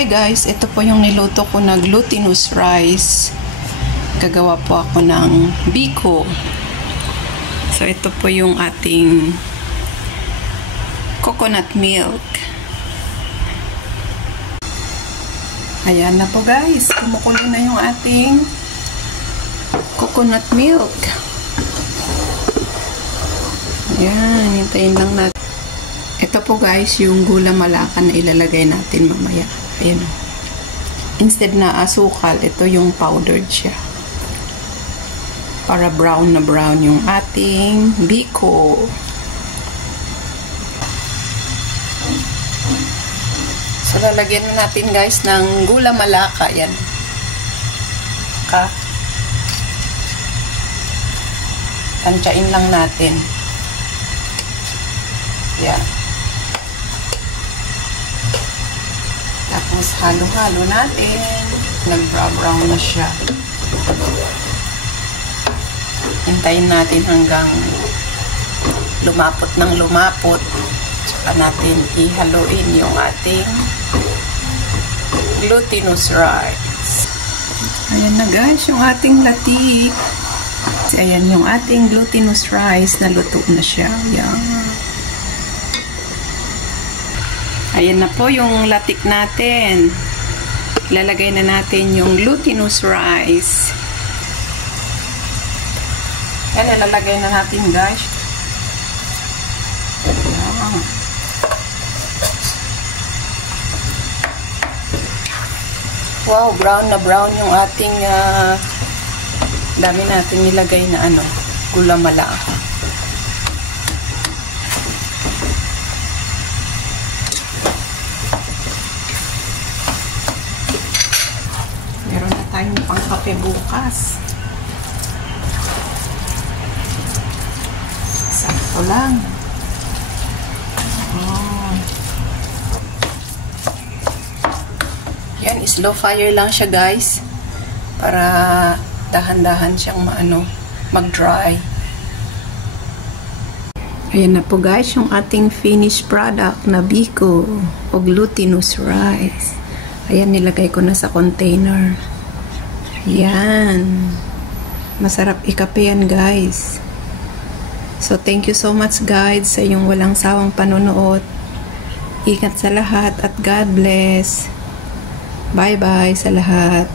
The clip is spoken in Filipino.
Hi guys, ito po yung niluto ko na glutinous rice. Gagawa po ako ng biko. So ito po yung ating coconut milk. Ayan na po guys, kumukulo na yung ating coconut milk. Ayan, hintayin lang natin. Ito po guys, yung gula malaka na ilalagay natin mamaya. Ayan. Instead na asukal, ito yung powdered siya. Para brown na brown yung ating biko. So, lalagyan na natin guys ng gula malaka. Yan. Tansyain lang natin. Yan. Tapos, halo-halo natin. Nag-brown na siya. Hintayin natin hanggang lumapot ng lumapot. Saka natin ihaluin yung ating glutinous rice. Ayan na guys, yung ating latik. Ayan yung ating glutinous rice. Naluto na siya. Ayan. Ayan na po yung latik natin. Ilalagay na natin yung glutinous rice. Ayan, ilalagay na natin guys. Ayan. Wow, brown na brown yung ating dami natin nilagay na gula malaka. Meron na tayong pangkape bukas. Sakto lang. Oh. Yan, slow fire lang siya guys. Para dahan-dahan siyang mag-dry. Ayan na po guys, yung ating finished product na biko o glutinous rice. Ayan, nilagay ko na sa container. Ayan. Masarap ikape yan guys. So, thank you so much guys sa iyong walang sawang panonood. Ingat sa lahat at God bless. Bye-bye sa lahat.